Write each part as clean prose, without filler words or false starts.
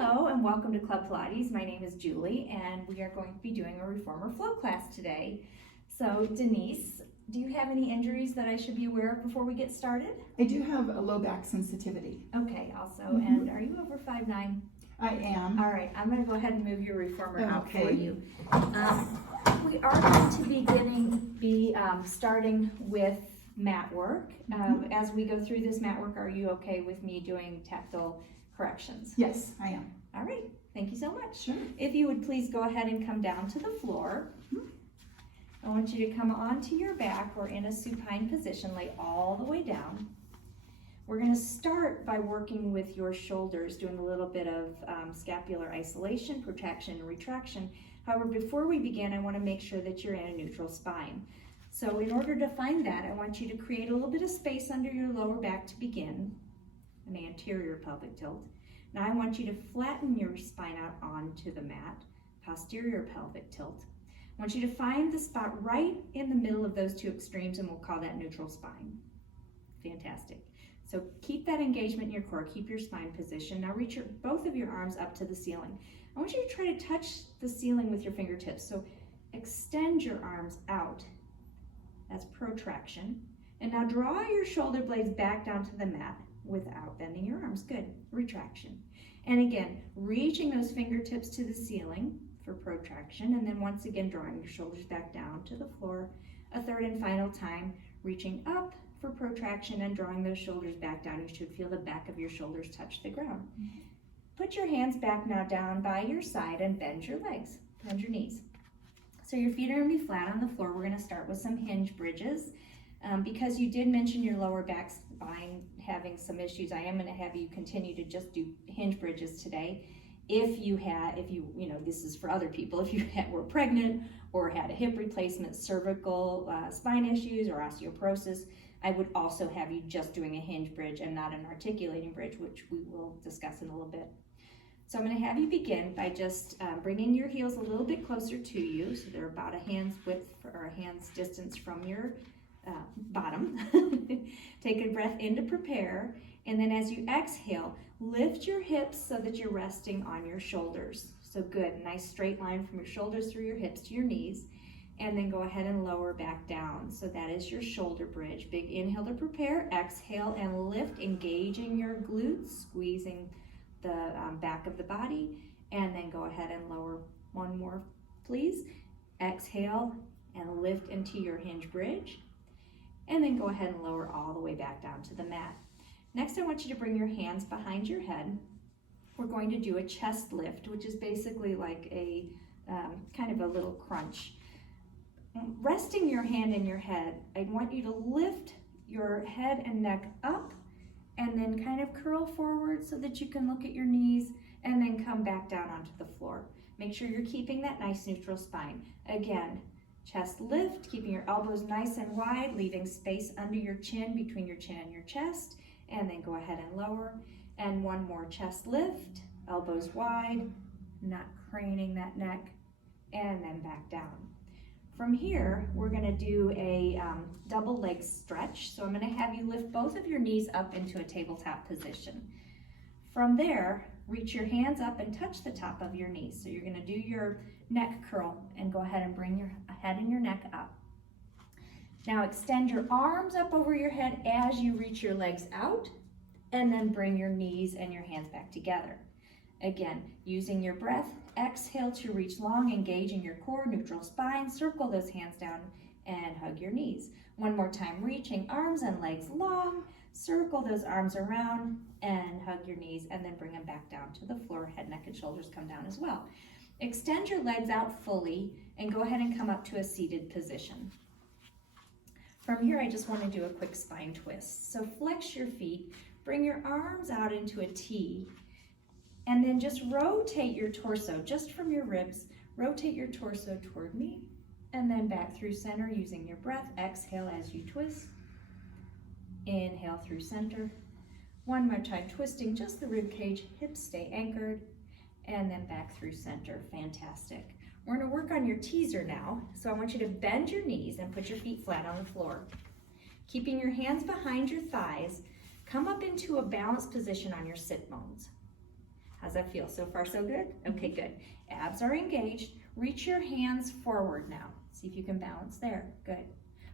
Hello and welcome to Club Pilates. My name is Julie and we are going to be doing a reformer flow class today. So Denise, do you have any injuries that I should be aware of before we get started? I do have a low back sensitivity. Okay, also, and are you over 5'9"? I am. All right, I'm going to go ahead and move your reformer out for Okay. you. We are going to be starting with mat work. As we go through this mat work, are you okay with me doing tactile corrections? Yes, I am. All right, thank you so much. Sure. If you would please go ahead and come down to the floor. I want you to come onto your back or in a supine position, lay all the way down. We're going to start by working with your shoulders, doing a little bit of scapular isolation, protraction, and retraction. However, before we begin, I want to make sure that you're in a neutral spine. So in order to find that, I want you to create a little bit of space under your lower back to begin, an anterior pelvic tilt. Now I want you to flatten your spine out onto the mat, posterior pelvic tilt. I want you to find the spot right in the middle of those two extremes, and we'll call that neutral spine. Fantastic. So keep that engagement in your core, keep your spine position. Now reach both of your arms up to the ceiling. I want you to try to touch the ceiling with your fingertips. So extend your arms out. That's protraction. And now draw your shoulder blades back down to the mat without bending your arms. Good. Retraction. And again, reaching those fingertips to the ceiling for protraction, and then once again drawing your shoulders back down to the floor. A third and final time, reaching up for protraction and drawing those shoulders back down. You should feel the back of your shoulders touch the ground. Put your hands back now down by your side and bend your legs, bend your knees. So your feet are going to be flat on the floor. We're going to start with some hinge bridges. Because you did mention your lower back spine having some issues, I am going to have you continue to just do hinge bridges today. If you, this is for other people, if you were pregnant or had a hip replacement, cervical spine issues, or osteoporosis, I would also have you just doing a hinge bridge and not an articulating bridge, which we will discuss in a little bit. So I'm going to have you begin by just bringing your heels a little bit closer to you, so they're about a hand's width or a hand's distance from your bottom. Take a breath in to prepare, and then as you exhale, lift your hips so that you're resting on your shoulders. So good, nice straight line from your shoulders through your hips to your knees, and then go ahead and lower back down. So that is your shoulder bridge. Big inhale to prepare, exhale and lift, engaging your glutes, squeezing the back of the body, and then go ahead and lower. One more, please. Exhale and lift into your hinge bridge, and then go ahead and lower all the way back down to the mat. Next, I want you to bring your hands behind your head. We're going to do a chest lift, which is basically like a kind of a little crunch. Resting your hand in your head, I want you to lift your head and neck up and then kind of curl forward so that you can look at your knees, and then come back down onto the floor. Make sure you're keeping that nice neutral spine. Again, chest lift, keeping your elbows nice and wide, leaving space under your chin, between your chin and your chest, and then go ahead and lower. And one more chest lift, elbows wide, not craning that neck, and then back down. From here, we're going to do a double leg stretch. So I'm going to have you lift both of your knees up into a tabletop position. From there, reach your hands up and touch the top of your knees. So you're going to do your neck curl and go ahead and bring your head and your neck up. Now extend your arms up over your head as you reach your legs out, and then bring your knees and your hands back together. Again, using your breath, exhale to reach long, engaging your core, neutral spine, circle those hands down and hug your knees. One more time, reaching arms and legs long, circle those arms around and hug your knees, and then bring them back down to the floor. Head, neck, and shoulders come down as well. Extend your legs out fully and go ahead and come up to a seated position. From here, I just want to do a quick spine twist. So flex your feet, bring your arms out into a T, and then just rotate your torso, just from your ribs, rotate your torso toward me, and then back through center using your breath. Exhale as you twist. Inhale through center. One more time, twisting just the rib cage, hips stay anchored, and then back through center. Fantastic. We're going to work on your teaser now, so I want you to bend your knees and put your feet flat on the floor. Keeping your hands behind your thighs, come up into a balanced position on your sit bones. How's that feel? So far, so good? Okay, good. Abs are engaged. Reach your hands forward now. See if you can balance there. Good.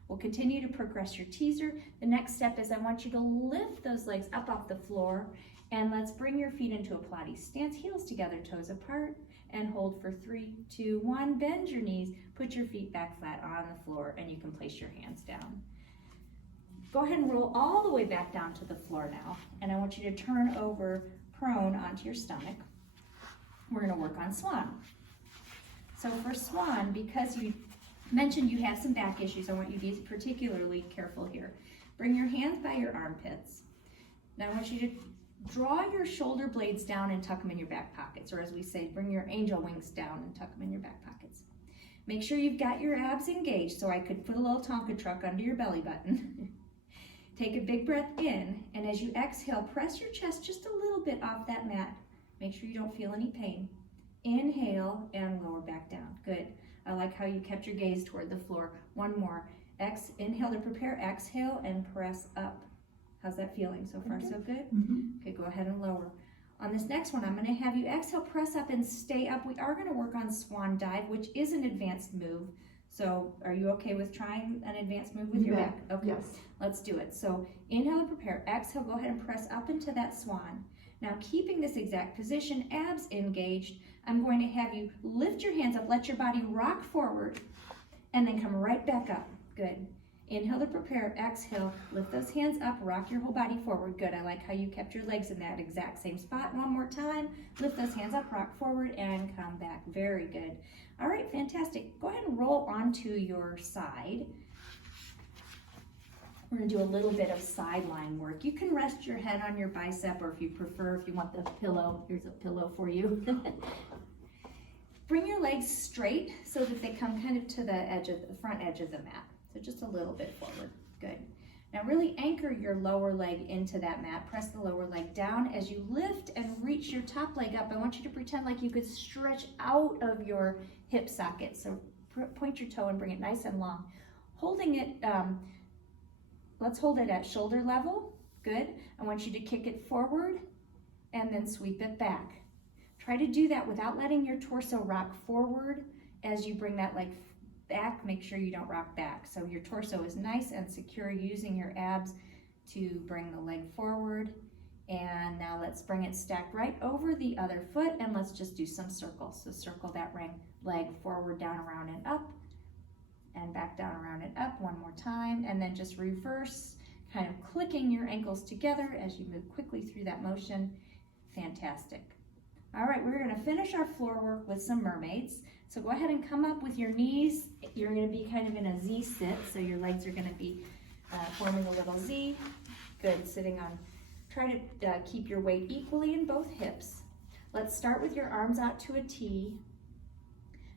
We'll continue to progress your teaser. The next step is I want you to lift those legs up off the floor, and let's bring your feet into a Pilates stance, heels together, toes apart, and hold for 3, 2, 1. Bend your knees, put your feet back flat on the floor, and you can place your hands down. Go ahead and roll all the way back down to the floor now, and I want you to turn over prone onto your stomach. We're going to work on swan. So for swan, because you mentioned you have some back issues, I want you to be particularly careful here. Bring your hands by your armpits. Now I want you to draw your shoulder blades down and tuck them in your back pockets, or as we say, bring your angel wings down and tuck them in your back pockets. Make sure you've got your abs engaged, so I could put a little Tonka truck under your belly button. Take a big breath in, and as you exhale, press your chest just a little bit off that mat. Make sure you don't feel any pain. Inhale and lower back down. Good. I like how you kept your gaze toward the floor. One more. Inhale to prepare. Exhale and press up. How's that feeling? So far, so good? Okay, go ahead and lower. On this next one, I'm going to have you exhale, press up, and stay up. We are going to work on swan dive, which is an advanced move. So are you okay with trying an advanced move with your back? Okay, yes. Let's do it. So inhale and prepare. Exhale, go ahead and press up into that swan. Now keeping this exact position, abs engaged, I'm going to have you lift your hands up, let your body rock forward, and then come right back up. Good. Inhale to prepare. Exhale, lift those hands up, rock your whole body forward. Good. I like how you kept your legs in that exact same spot. One more time. Lift those hands up, rock forward, and come back. Very good. All right, fantastic. Go ahead and roll onto your side. We're going to do a little bit of sideline work. You can rest your head on your bicep, or if you prefer, if you want the pillow, here's a pillow for you. Bring your legs straight so that they come kind of to the edge of the front edge of the mat. So just a little bit forward. Good. Now really anchor your lower leg into that mat. Press the lower leg down. As you lift and reach your top leg up, I want you to pretend like you could stretch out of your hip socket. So point your toe and bring it nice and long. Holding it, let's hold it at shoulder level. Good. I want you to kick it forward and then sweep it back. Try to do that without letting your torso rock forward. As you bring that leg back, make sure you don't rock back. So your torso is nice and secure, using your abs to bring the leg forward. And now let's bring it stacked right over the other foot, and let's just do some circles. So circle that leg forward, down, around, and up, and back, down, around, and up. One more time, and then just reverse, kind of clicking your ankles together as you move quickly through that motion. Fantastic. All right, we're going to finish our floor work with some mermaids. So go ahead and come up with your knees. You're going to be kind of in a Z sit, so your legs are going to be forming a little Z. Good, sitting on. Try to keep your weight equally in both hips. Let's start with your arms out to a T.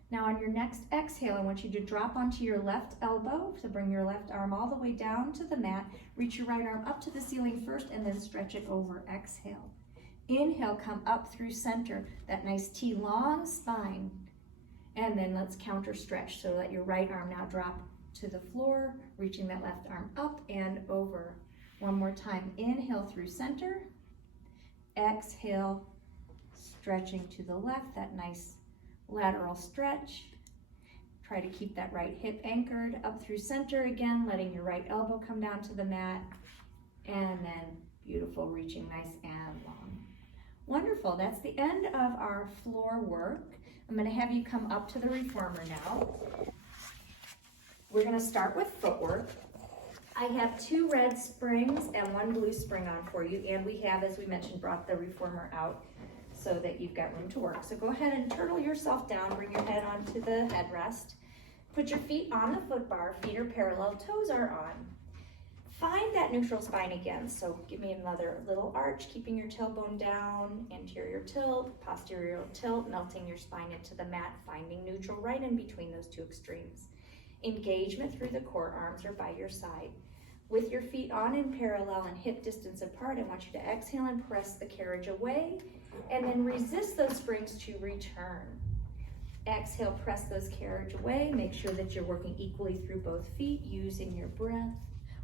Now on your next exhale, I want you to drop onto your left elbow. So bring your left arm all the way down to the mat. Reach your right arm up to the ceiling first, and then stretch it over. Exhale. Inhale, come up through center. That nice T, long spine. And then let's counter stretch. So let your right arm now drop to the floor, reaching that left arm up and over. One more time. Inhale through center. Exhale, stretching to the left, that nice lateral stretch. Try to keep that right hip anchored up through center again, letting your right elbow come down to the mat. And then beautiful, reaching nice and long. Wonderful, that's the end of our floor work. I'm going to have you come up to the reformer now. We're going to start with footwork. I have 2 red springs and 1 blue spring on for you, and we have, as we mentioned, brought the reformer out so that you've got room to work. So go ahead and turtle yourself down, bring your head onto the headrest. Put your feet on the foot bar, feet are parallel, toes are on. Find that neutral spine again, so give me another little arch, keeping your tailbone down, anterior tilt, posterior tilt, melting your spine into the mat, finding neutral right in between those 2 extremes. Engagement through the core, arms are by your side. With your feet on in parallel and hip distance apart, I want you to exhale and press the carriage away, and then resist those springs to return. Exhale, press those carriage away, make sure that you're working equally through both feet, using your breath.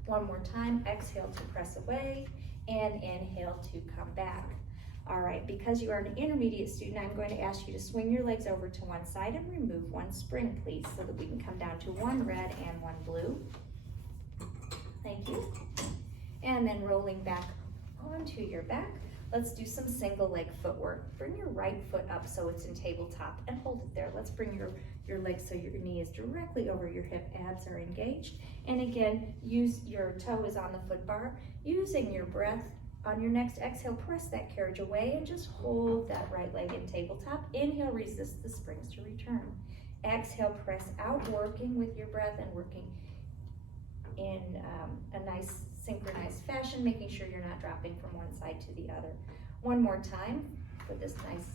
One more time, exhale to press away, and inhale to come back. All right, because you are an intermediate student, I'm going to ask you to swing your legs over to one side and remove one spring, please, so that we can come down to one red and one blue. Thank you. And then rolling back onto your back, let's do some single leg footwork. Bring your right foot up so it's in tabletop and hold it there. Let's bring your leg so your knee is directly over your hip, abs are engaged. And again, use your toe is on the foot bar. Using your breath, on your next exhale, press that carriage away and just hold that right leg in tabletop. Inhale, resist the springs to return. Exhale, press out, working with your breath and working in a nice synchronized fashion, making sure you're not dropping from one side to the other. One more time for this nice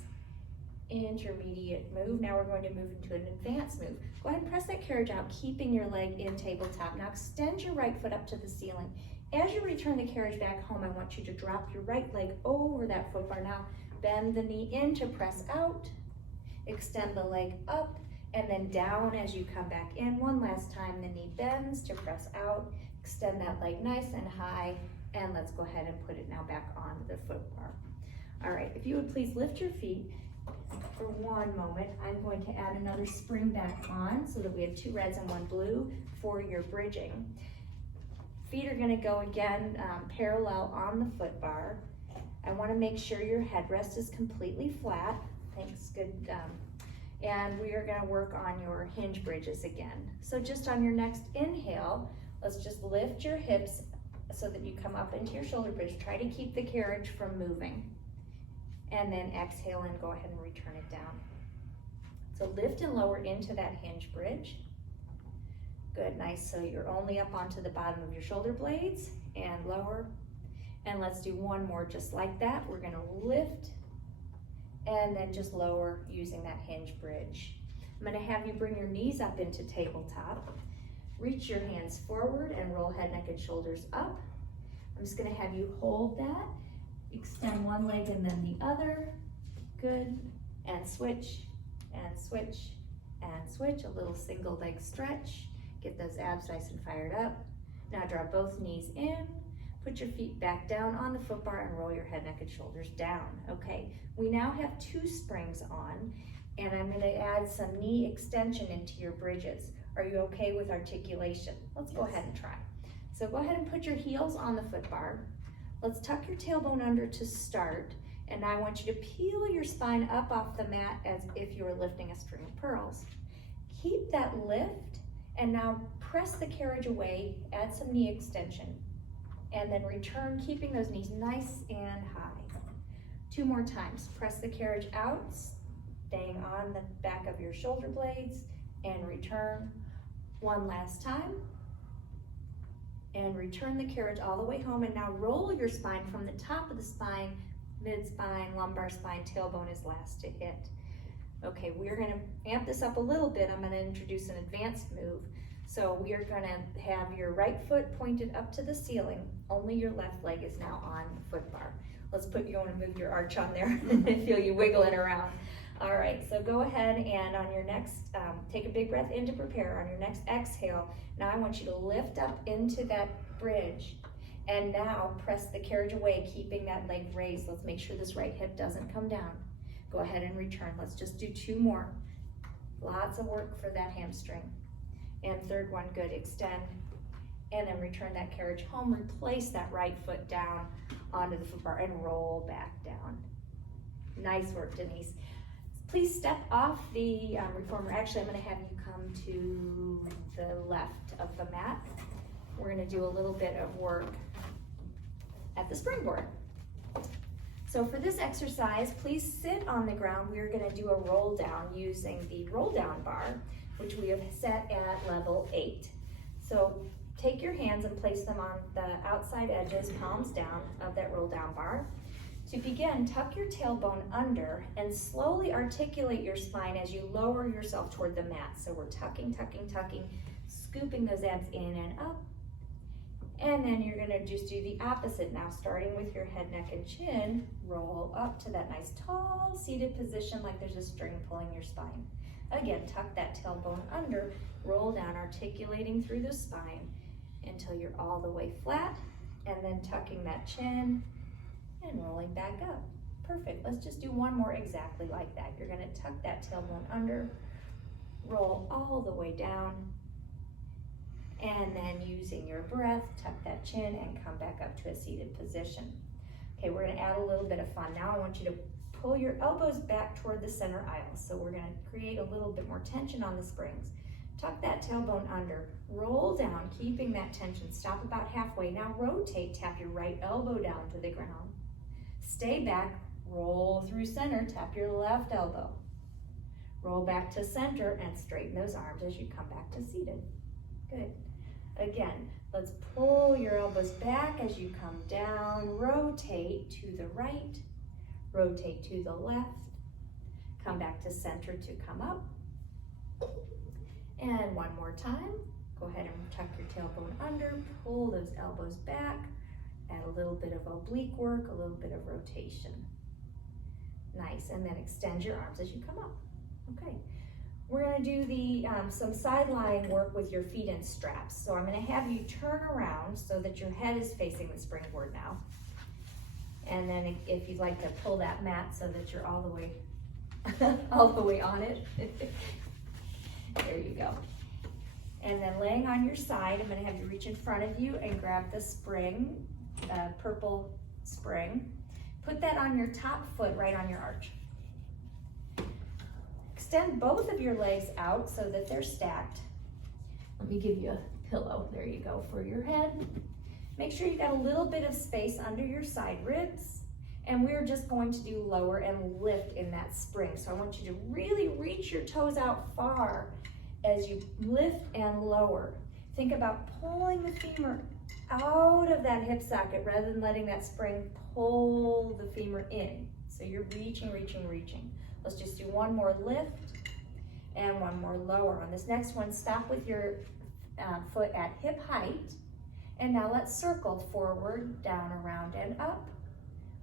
intermediate move. Now we're going to move into an advanced move. Go ahead and press that carriage out, keeping your leg in tabletop. Now extend your right foot up to the ceiling. As you return the carriage back home, I want you to drop your right leg over that foot bar. Now bend the knee in to press out, extend the leg up, and then down as you come back in. One last time, the knee bends to press out, extend that leg nice and high, and let's go ahead and put it now back on the foot bar. All right, if you would please lift your feet for one moment. I'm going to add another spring back on so that we have two reds and one blue for your bridging. Feet are gonna go again parallel on the foot bar. I wanna make sure your headrest is completely flat. Thanks, good. And we are gonna work on your hinge bridges again. So just on your next inhale, let's just lift your hips so that you come up into your shoulder bridge. Try to keep the carriage from moving. And then exhale and go ahead and return it down. So lift and lower into that hinge bridge. Good, nice. So you're only up onto the bottom of your shoulder blades and lower. And let's do one more just like that. We're gonna lift and then just lower using that hinge bridge. I'm gonna have you bring your knees up into tabletop. Reach your hands forward and roll head, neck, and shoulders up. I'm just gonna have you hold that. Extend one leg and then the other. Good. And switch, and switch, and switch. A little single leg stretch. Get those abs nice and fired up. Now draw both knees in. Put your feet back down on the foot bar and roll your head, neck, and shoulders down. Okay, we now have two springs on, and I'm gonna add some knee extension into your bridges. Are you okay with articulation? Let's go ahead and try. So go ahead and put your heels on the foot bar. Let's tuck your tailbone under to start, and now I want you to peel your spine up off the mat as if you were lifting a string of pearls. Keep that lift, and now press the carriage away, add some knee extension, and then return, keeping those knees nice and high. Two more times. Press the carriage out, staying on the back of your shoulder blades, and return. One last time. And return the carriage all the way home, and now roll your spine from the top of the spine, mid-spine, lumbar spine, tailbone is last to hit. Okay, we're gonna amp this up a little bit. I'm gonna introduce an advanced move. So we are gonna have your right foot pointed up to the ceiling. Only your left leg is now on the foot bar. Let's put you, want to move your arch on there and feel you wiggling around. All right, so go ahead and on your next, take a big breath in to prepare. On your next exhale, now I want you to lift up into that bridge, and now press the carriage away, keeping that leg raised. Let's make sure this right hip doesn't come down. Go ahead and return. Let's just do two more. Lots of work for that hamstring. And third one, good, extend, and then return that carriage home. Replace that right foot down onto the foot bar and roll back down. Nice work, Denise. Please step off the reformer. Actually, I'm gonna have you come to the left of the mat. We're gonna do a little bit of work at the springboard. So for this exercise, please sit on the ground. We're gonna do a roll down using the roll down bar, which we have set at level 8. So take your hands and place them on the outside edges, palms down of that roll down bar. To begin, tuck your tailbone under and slowly articulate your spine as you lower yourself toward the mat. So we're tucking, tucking, tucking, scooping those abs in and up. And then you're gonna just do the opposite now, starting with your head, neck, and chin. Roll up to that nice tall seated position like there's a string pulling your spine. Again, tuck that tailbone under, roll down, articulating through the spine until you're all the way flat, and then tucking that chin and rolling back up. Perfect. Let's just do one more exactly like that. You're gonna tuck that tailbone under, roll all the way down, and then using your breath, tuck that chin and come back up to a seated position. Okay, we're gonna add a little bit of fun. Now I want you to pull your elbows back toward the center aisle. So we're gonna create a little bit more tension on the springs. Tuck that tailbone under, roll down, keeping that tension. Stop about halfway. Now rotate, tap your right elbow down to the ground. Stay back, roll through center, tap your left elbow. Roll back to center and straighten those arms as you come back to seated. Good. Again, let's pull your elbows back as you come down, rotate to the right, rotate to the left, come back to center to come up. And one more time, go ahead and tuck your tailbone under, pull those elbows back, add a little bit of oblique work, a little bit of rotation. Nice, and then extend your arms as you come up. Okay, we're gonna do the some sideline work with your feet in straps. So I'm gonna have you turn around so that your head is facing the springboard now. And then if you'd like to pull that mat so that you're all the way, all the way on it. There you go. And then laying on your side, I'm gonna have you reach in front of you and grab the spring, purple spring. Put that on your top foot, right on your arch. Extend both of your legs out so that they're stacked. Let me give you a pillow. There you go for your head. Make sure you got a little bit of space under your side ribs. And we're just going to do lower and lift in that spring. So I want you to really reach your toes out far as you lift and lower. Think about pulling the femur out of that hip socket rather than letting that spring pull the femur in. So you're reaching, reaching, reaching. Let's just do one more lift and one more lower. On this next one, stop with your foot at hip height. And now let's circle forward, down, around, and up.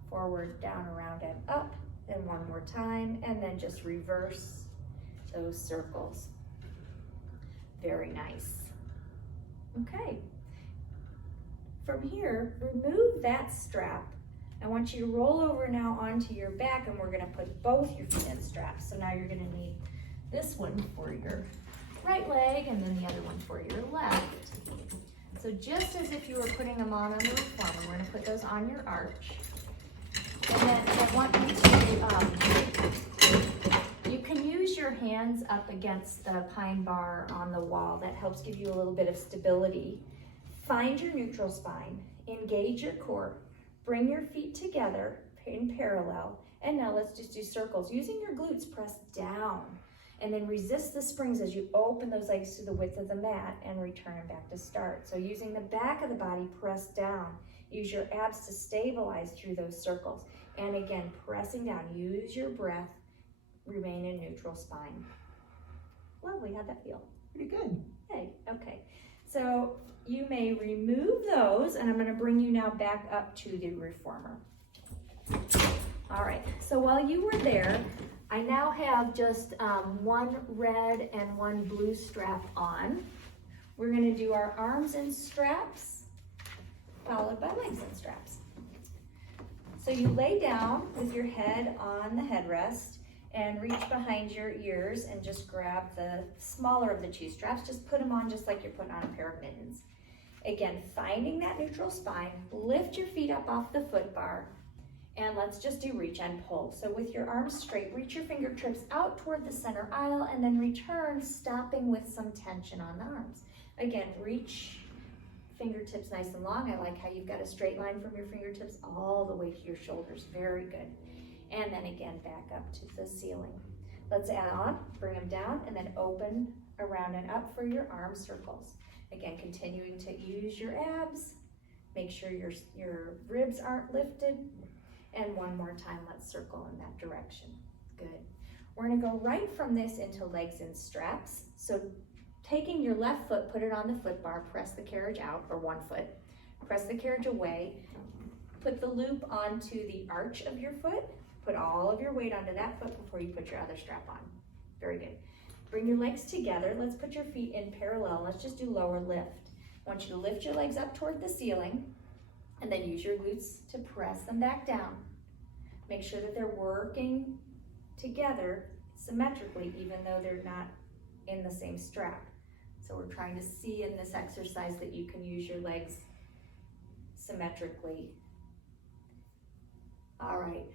Forward, down, around, and up. And one more time, and then just reverse those circles. Very nice. Okay. From here, remove that strap. I want you to roll over now onto your back, and we're gonna put both your feet in straps. So now you're gonna need this one for your right leg, and then the other one for your left. So just as if you were putting them on the reformer, we're gonna put those on your arch. And then I want you to, you can use your hands up against the pine bar on the wall. That helps give you a little bit of stability. Find your neutral spine, engage your core, bring your feet together in parallel, and now let's just do circles. Using your glutes, press down, and then resist the springs as you open those legs to the width of the mat and return back to start. So using the back of the body, press down. Use your abs to stabilize through those circles. And again, pressing down, use your breath, remain in neutral spine. Lovely, how'd that feel? Pretty good. Hey, okay. So you may remove those, and I'm gonna bring you now back up to the reformer. All right, so while you were there, I now have just one red and one blue strap on. We're gonna do our arms in straps, followed by legs in straps. So you lay down with your head on the headrest and reach behind your ears and just grab the smaller of the two straps. Just put them on just like you're putting on a pair of mittens. Again, finding that neutral spine, lift your feet up off the foot bar, and let's just do reach and pull. So with your arms straight, reach your fingertips out toward the center aisle and then return, stopping with some tension on the arms. Again, reach fingertips nice and long. I like how you've got a straight line from your fingertips all the way to your shoulders. Very good. And then again, back up to the ceiling. Let's add on, bring them down, and then open around and up for your arm circles. Again, continuing to use your abs. Make sure your ribs aren't lifted. And one more time, let's circle in that direction. Good. We're gonna go right from this into legs in straps. So taking your left foot, put it on the foot bar, press the carriage out, or one foot, press the carriage away, put the loop onto the arch of your foot, put all of your weight onto that foot before you put your other strap on. Very good. Bring your legs together. Let's put your feet in parallel. Let's just do lower lift. I want you to lift your legs up toward the ceiling and then use your glutes to press them back down. Make sure that they're working together symmetrically, even though they're not in the same strap. So we're trying to see in this exercise that you can use your legs symmetrically. All right,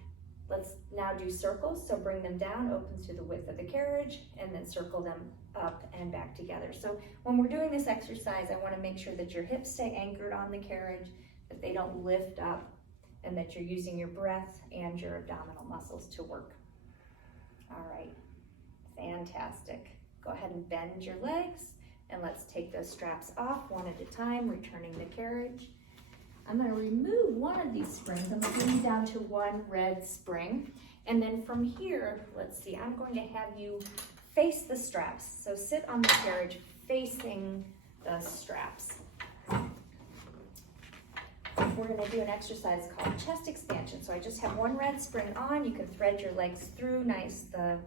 let's now do circles. So bring them down, open to the width of the carriage, and then circle them up and back together. So when we're doing this exercise, I want to make sure that your hips stay anchored on the carriage, that they don't lift up, and that you're using your breath and your abdominal muscles to work. All right, fantastic. Go ahead and bend your legs, and let's take those straps off one at a time, returning the carriage. I'm going to remove one of these springs. I'm going to bring you down to one red spring. And then from here, let's see, I'm going to have you face the straps. So sit on the carriage facing the straps. We're going to do an exercise called chest expansion. So I just have one red spring on. You can thread your legs through the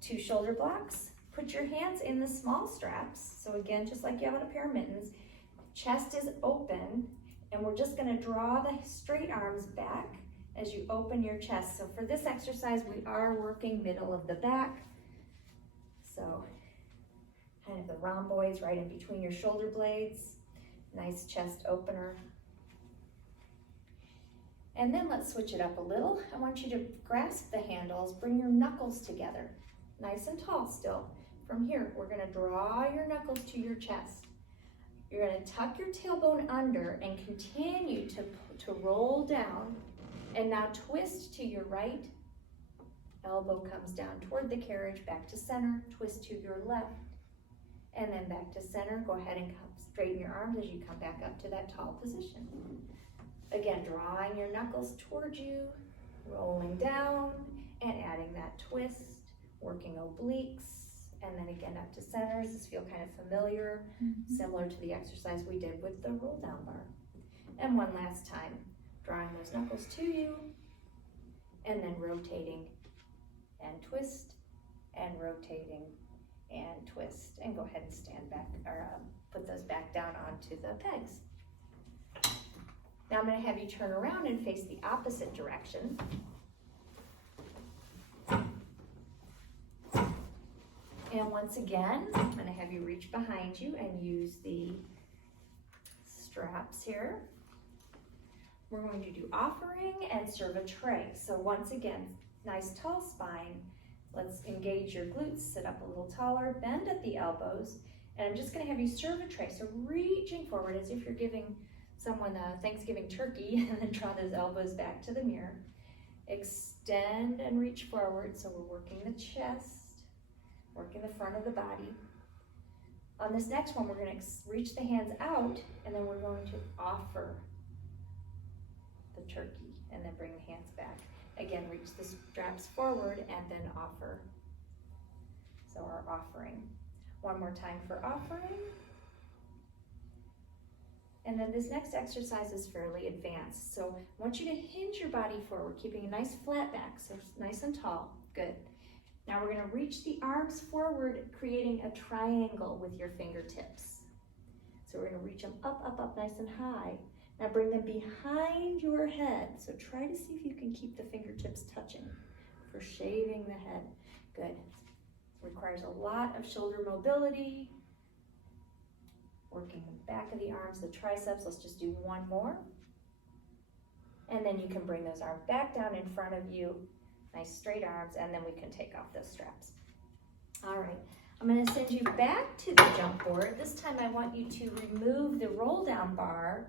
2 shoulder blocks. Put your hands in the small straps. So again, just like you have on a pair of mittens, chest is open, and we're just going to draw the straight arms back as you open your chest. So for this exercise, we are working middle of the back. So kind of the rhomboids right in between your shoulder blades. Nice chest opener. And then let's switch it up a little. I want you to grasp the handles, bring your knuckles together, nice and tall still. From here, we're going to draw your knuckles to your chest. You're going to tuck your tailbone under and continue to roll down, and now twist to your right. Elbow comes down toward the carriage, back to center, twist to your left, and then back to center. Go ahead and straighten your arms as you come back up to that tall position. Again, drawing your knuckles towards you, rolling down, and adding that twist, working obliques. And then again up to center. Does this feel kind of familiar? Similar to the exercise we did with the roll down bar. And one last time, drawing those knuckles to you, and then rotating and twist, and rotating and twist. And go ahead and stand back, or put those back down onto the pegs. Now I'm going to have you turn around and face the opposite direction. And once again, I'm going to have you reach behind you and use the straps here. We're going to do offering and serve a tray. So once again, nice tall spine. Let's engage your glutes, sit up a little taller, bend at the elbows, and I'm just going to have you serve a tray. So reaching forward as if you're giving someone a Thanksgiving turkey, and then draw those elbows back to the mirror. Extend and reach forward. So we're working the chest. Working the front of the body. On this next one, we're going to reach the hands out, and then we're going to offer the turkey, and then bring the hands back. Again, reach the straps forward, and then offer. So our offering. One more time for offering. And then this next exercise is fairly advanced. So I want you to hinge your body forward, keeping a nice flat back, so nice and tall. Good. Now we're going to reach the arms forward, creating a triangle with your fingertips. So we're going to reach them up, up, up, nice and high. Now bring them behind your head. So try to see if you can keep the fingertips touching for shaving the head. Good. Requires a lot of shoulder mobility. Working the back of the arms, the triceps. Let's just do one more. And then you can bring those arms back down in front of you. Nice straight arms, and then we can take off those straps. All right, I'm going to send you back to the jump board. This time I want you to remove the roll down bar,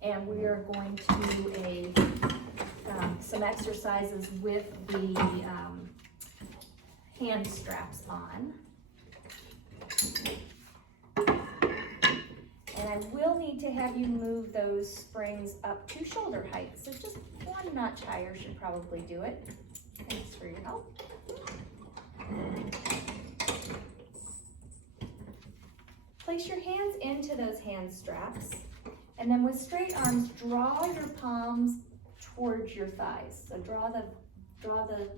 and we are going to do some exercises with the hand straps on. And I will need to have you move those springs up to shoulder height. So just one notch higher should probably do it. Thanks for your help. Place your hands into those hand straps, and then with straight arms, draw your palms towards your thighs. So draw the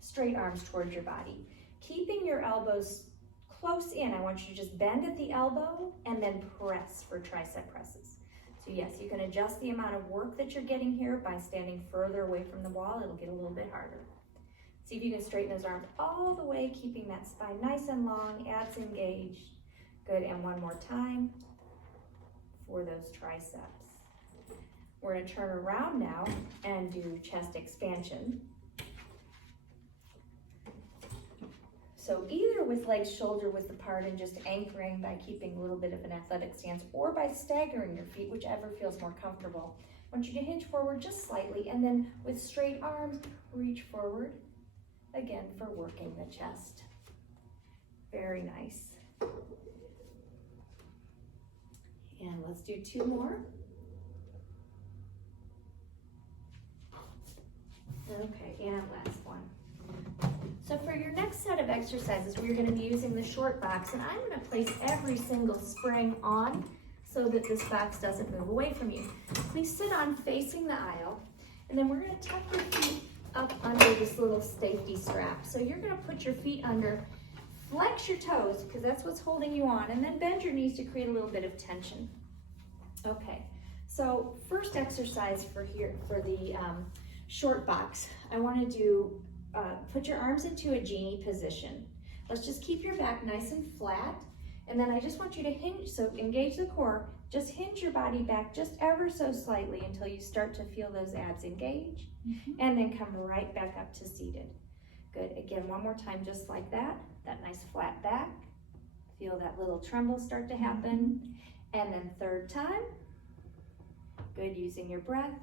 straight arms towards your body. Keeping your elbows close in, I want you to just bend at the elbow and then press for tricep presses. So yes, you can adjust the amount of work that you're getting here by standing further away from the wall. It'll get a little bit harder. See if you can straighten those arms all the way, keeping that spine nice and long, abs engaged. Good, and one more time for those triceps. We're gonna turn around now and do chest expansion. So either with legs shoulder width apart and just anchoring by keeping a little bit of an athletic stance, or by staggering your feet, whichever feels more comfortable. I want you to hinge forward just slightly, and then with straight arms, reach forward, again for working the chest. Very nice. And let's do 2 more. Okay, and last one. So for your next set of exercises, we're going to be using the short box, and I'm going to place every single spring on so that this box doesn't move away from you. Please sit on facing the aisle, and then we're going to tuck your feet up under this little safety strap. So you're going to put your feet under, flex your toes, because that's what's holding you on, and then bend your knees to create a little bit of tension. Okay, so first exercise for the short box, I want to do put your arms into a genie position. Let's just keep your back nice and flat, and then I just want you to hinge, so engage the core, just hinge your body back just ever so slightly until you start to feel those abs engage, and then come right back up to seated. Good, again, one more time just like that nice flat back. Feel that little tremble start to happen, and then third time. Good, using your breath,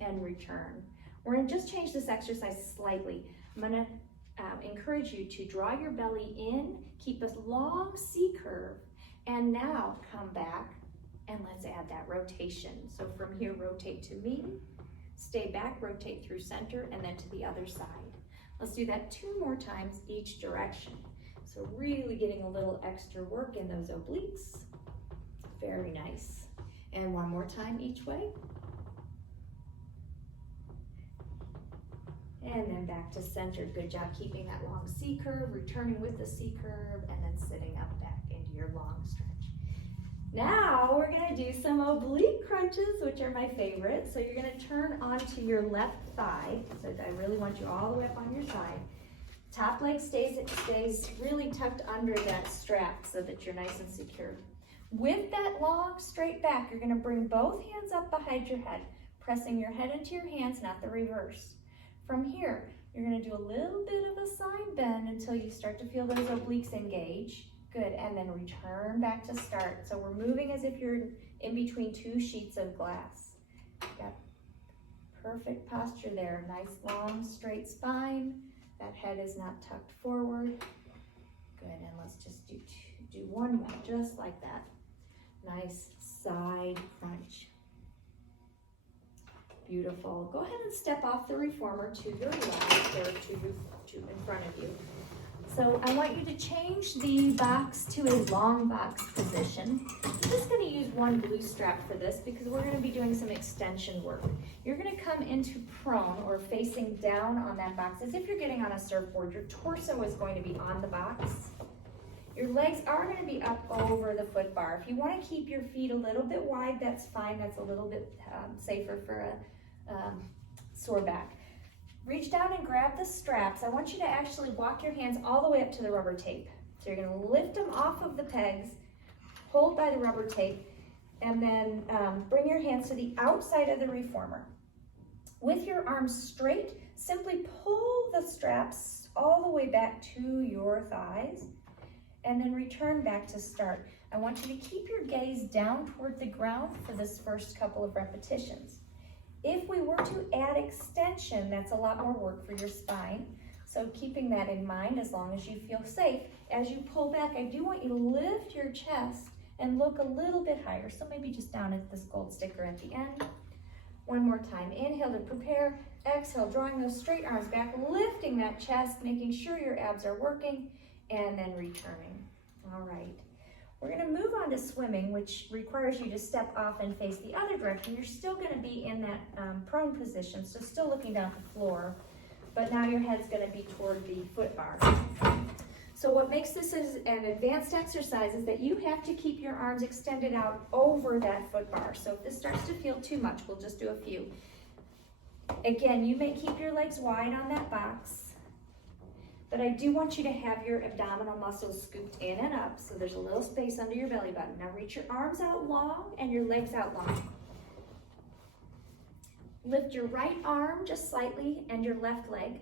and return. We're gonna just change this exercise slightly. I'm gonna encourage you to draw your belly in, keep a long C curve, and now come back and let's add that rotation. So from here, rotate to me, stay back, rotate through center, and then to the other side. Let's do that 2 more times each direction. So really getting a little extra work in those obliques. Very nice. And one more time each way. And then back to center. Good job keeping that long C curve, returning with the C curve, and then sitting up back into your long stretch. Now we're gonna do some oblique crunches, which are my favorite. So you're gonna turn onto your left thigh. So I really want you all the way up on your side. Top leg stays really tucked under that strap so that you're nice and secure. With that long straight back, you're gonna bring both hands up behind your head, pressing your head into your hands, not the reverse. From here, you're gonna do a little bit of a side bend until you start to feel those obliques engage. Good, and then return back to start. So we're moving as if you're in between 2 sheets of glass. Got perfect posture there. Nice long straight spine. That head is not tucked forward. Good, and let's just do 1 more, just like that. Nice side crunch. Beautiful. Go ahead and step off the reformer to your left or to in front of you. So I want you to change the box to a long box position. I'm just going to use 1 blue strap for this because we're going to be doing some extension work. You're going to come into prone or facing down on that box as if you're getting on a surfboard. Your torso is going to be on the box. Your legs are going to be up over the foot bar. If you want to keep your feet a little bit wide, that's fine. That's a little bit safer for a sore back. Reach down and grab the straps. I want you to actually walk your hands all the way up to the rubber tape. So you're going to lift them off of the pegs, hold by the rubber tape, and then bring your hands to the outside of the reformer. With your arms straight, simply pull the straps all the way back to your thighs, and then return back to start. I want you to keep your gaze down toward the ground for this first couple of repetitions. If we were to add extension, that's a lot more work for your spine. So keeping that in mind, as long as you feel safe, as you pull back, I do want you to lift your chest and look a little bit higher. So maybe just down at this gold sticker at the end. 1 more time. Inhale to prepare. Exhale, drawing those straight arms back, lifting that chest, making sure your abs are working, and then returning. All right. We're going to move on to swimming, which requires you to step off and face the other direction. You're still going to be in that prone position, so still looking down at the floor, but now your head's going to be toward the foot bar. So what makes this an advanced exercise is that you have to keep your arms extended out over that foot bar. So if this starts to feel too much, we'll just do a few. Again, you may keep your legs wide on that box, but I do want you to have your abdominal muscles scooped in and up so there's a little space under your belly button. Now reach your arms out long and your legs out long. Lift your right arm just slightly and your left leg,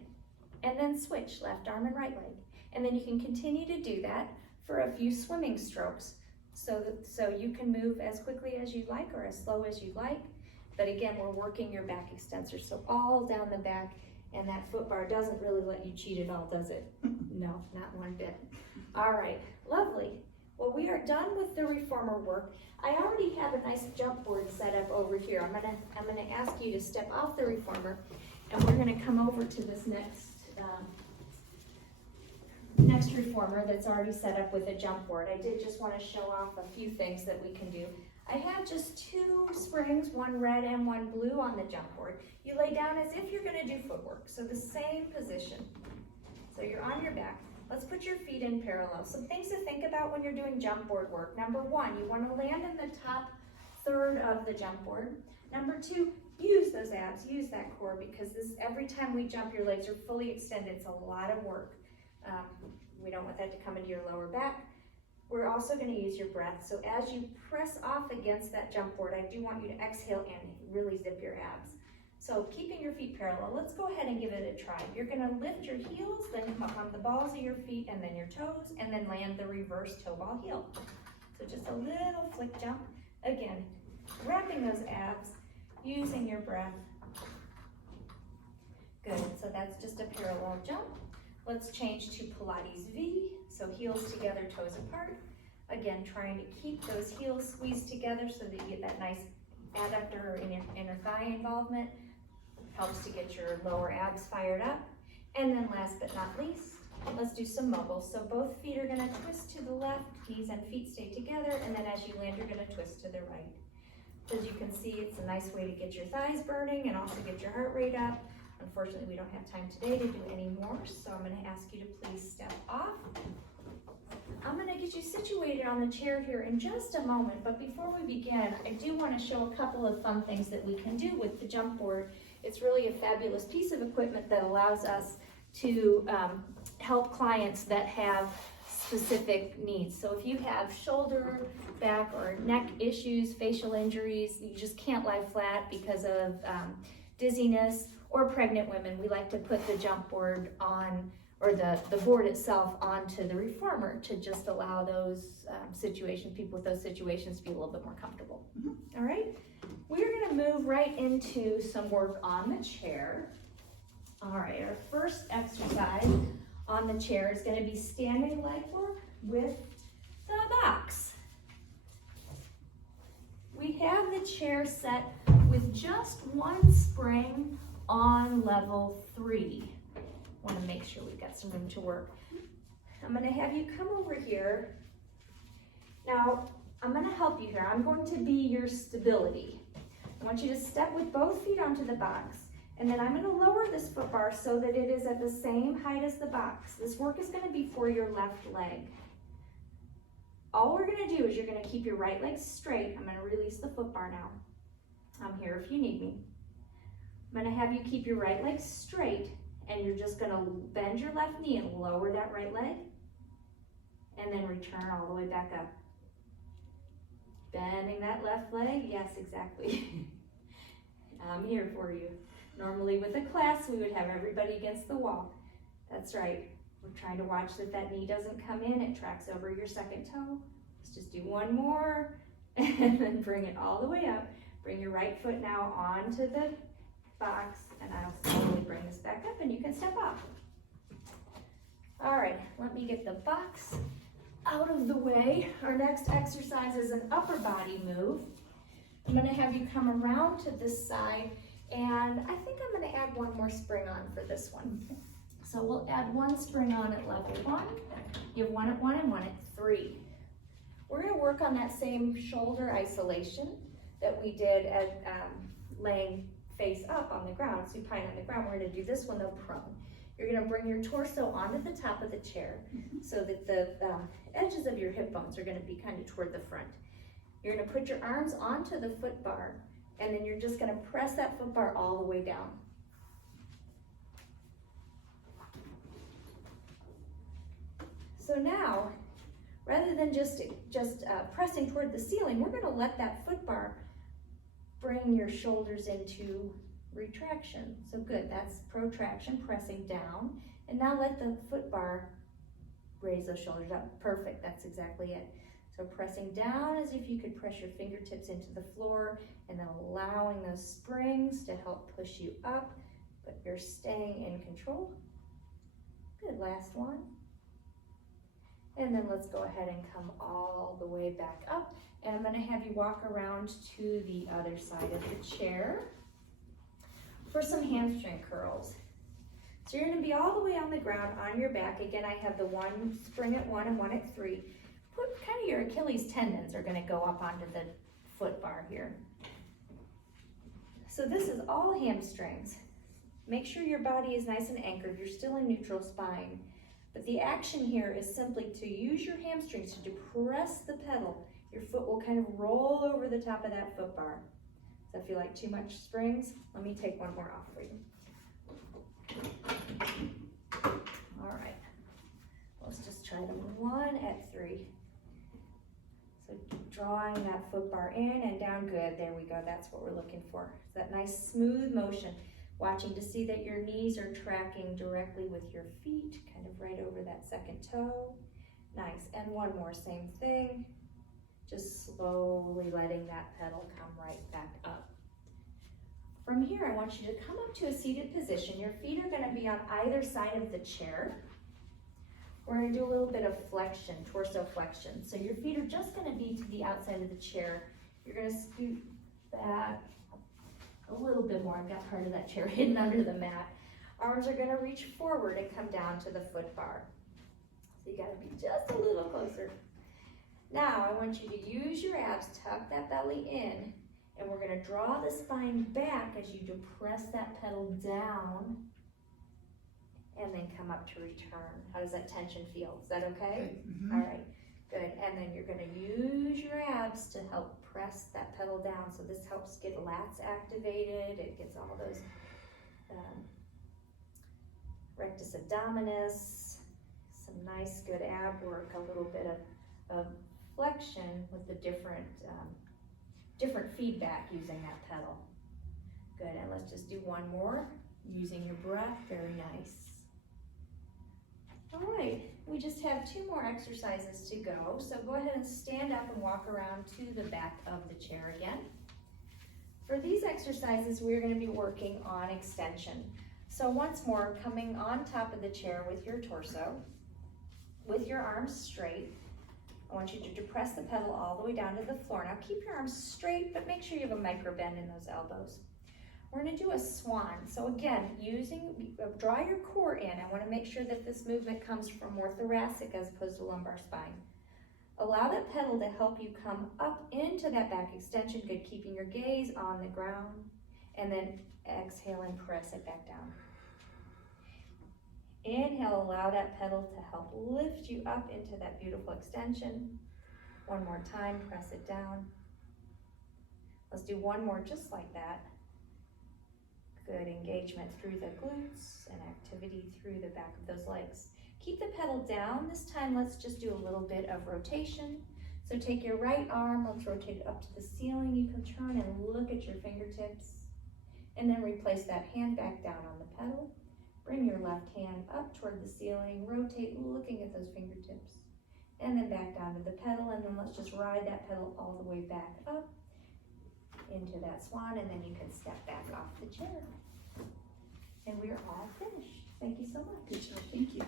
and then switch left arm and right leg. And then you can continue to do that for a few swimming strokes so you can move as quickly as you like or as slow as you like. But again, we're working your back extensors, so all down the back, and that foot bar doesn't really let you cheat at all, does it? No, not one bit. All right, lovely. Well, we are done with the reformer work. I already have a nice jump board set up over here. I'm gonna ask you to step off the reformer, and we're gonna come over to this next reformer that's already set up with a jump board. I did just want to show off a few things that we can do. I have just 2 springs, one red and one blue on the jump board. You lay down as if you're going to do footwork, so the same position. So you're on your back. Let's put your feet in parallel. Some things to think about when you're doing jump board work. Number 1, you want to land in the top third of the jump board. Number 2, use those abs, use that core, because every time we jump, your legs are fully extended. It's a lot of work. We don't want that to come into your lower back. We're also going to use your breath. So as you press off against that jump board, I do want you to exhale and really zip your abs. So keeping your feet parallel, let's go ahead and give it a try. You're going to lift your heels, then come up on the balls of your feet and then your toes, and then land the reverse toe ball heel. So just a little flick jump. Again, wrapping those abs, using your breath. Good, so that's just a parallel jump. Let's change to Pilates V, so heels together, toes apart. Again, trying to keep those heels squeezed together so that you get that nice adductor or inner thigh involvement. Helps to get your lower abs fired up. And then last but not least, let's do some mobiles. So both feet are gonna twist to the left, knees and feet stay together, and then as you land, you're gonna twist to the right. As you can see, it's a nice way to get your thighs burning and also get your heart rate up. Unfortunately, we don't have time today to do any more, so I'm going to ask you to please step off. I'm going to get you situated on the chair here in just a moment, but before we begin, I do want to show a couple of fun things that we can do with the jump board. It's really a fabulous piece of equipment that allows us to help clients that have specific needs. So if you have shoulder, back, or neck issues, facial injuries, you just can't lie flat because of dizziness, or pregnant women, we like to put the jump board on, or the board itself onto the reformer to just allow those situations, people with those situations to be a little bit more comfortable. All right, we're gonna move right into some work on the chair. All right, our first exercise on the chair is gonna be standing leg work with the box. We have the chair set with just 1 spring on level 3. Want to make sure we've got some room to work. I'm going to have you come over here. Now, I'm going to help you here. I'm going to be your stability. I want you to step with both feet onto the box, and then I'm going to lower this foot bar so that it is at the same height as the box. This work is going to be for your left leg. All we're going to do is you're going to keep your right leg straight. I'm going to release the foot bar now. I'm here if you need me. I'm going to have you keep your right leg straight, and you're just going to bend your left knee and lower that right leg, and then return all the way back up. Bending that left leg, yes, exactly. I'm here for you. Normally with a class, we would have everybody against the wall. That's right. We're trying to watch that that knee doesn't come in, it tracks over your second toe. Let's just do one more, and then bring it all the way up. Bring your right foot now onto the box, and I'll slowly bring this back up and you can step off. All right, let me get the box out of the way. Our next exercise is an upper body move. I'm going to have you come around to this side, and I think I'm going to add 1 more spring on for this one. So we'll add 1 spring on at level 1. You have 1 at 1 and 1 at 3. We're going to work on that same shoulder isolation that we did at laying face up on the ground, supine on the ground. We're going to do this one though prone. You're gonna bring your torso onto the top of the chair so that the edges of your hip bones are gonna be kind of toward the front. You're gonna put your arms onto the foot bar, and then you're just gonna press that foot bar all the way down. So now, rather than just pressing toward the ceiling, we're gonna let that foot bar bring your shoulders into retraction. So good, that's protraction, pressing down. And now let the foot bar raise those shoulders up. Perfect, that's exactly it. So pressing down as if you could press your fingertips into the floor, and then allowing those springs to help push you up, but you're staying in control. Good, last one. And then let's go ahead and come all the way back up. And I'm gonna have you walk around to the other side of the chair for some hamstring curls. So you're gonna be all the way on the ground on your back. Again, I have the one spring at 1 and 1 at 3. Put kind of your Achilles tendons are gonna go up onto the foot bar here. So this is all hamstrings. Make sure your body is nice and anchored. You're still in neutral spine. But the action here is simply to use your hamstrings to depress the pedal. Your foot will kind of roll over the top of that foot bar. Does that feel like too much springs? Let me take one more off for you. All right, let's just try them 1 at 3. So drawing that foot bar in and down, good, there we go, that's what we're looking for. That nice smooth motion. Watching to see that your knees are tracking directly with your feet, kind of right over that second toe. Nice, and one more, same thing. Just slowly letting that pedal come right back up. From here, I want you to come up to a seated position. Your feet are gonna be on either side of the chair. We're gonna do a little bit of flexion, torso flexion. So your feet are just gonna be to the outside of the chair. You're gonna scoot back a little bit more. I've got part of that chair hidden under the mat. Arms are gonna reach forward and come down to the foot bar. So you gotta be just a little closer. Now I want you to use your abs, tuck that belly in, and we're gonna draw the spine back as you depress that pedal down, and then come up to return. How does that tension feel? Is that okay? Mm-hmm. All right, good. And then you're gonna use your abs to help press that pedal down. So this helps get lats activated. It gets all those rectus abdominis, some nice good ab work, a little bit of flexion with the different feedback using that pedal. Good, and let's just do one more using your breath, very nice. All right, we just have 2 more exercises to go. So go ahead and stand up and walk around to the back of the chair again. For these exercises, we're gonna be working on extension. So once more, coming on top of the chair with your torso, with your arms straight. I want you to depress the pedal all the way down to the floor. Now keep your arms straight, but make sure you have a micro bend in those elbows. We're gonna do a swan. So again, draw your core in. I wanna make sure that this movement comes from more thoracic as opposed to lumbar spine. Allow that pedal to help you come up into that back extension. Good, keeping your gaze on the ground. And then exhale and press it back down. Inhale, allow that pedal to help lift you up into that beautiful extension. One more time, press it down. Let's do one more just like that. Good engagement through the glutes and activity through the back of those legs. Keep the pedal down. This time, let's just do a little bit of rotation. So take your right arm, let's rotate it up to the ceiling. You can turn and look at your fingertips. And then replace that hand back down on the pedal. Bring your left hand up toward the ceiling, rotate looking at those fingertips. And then back down to the pedal, and then let's just ride that pedal all the way back up into that swan, and then you can step back off the chair. And we're all finished. Thank you so much. Good job, thank you.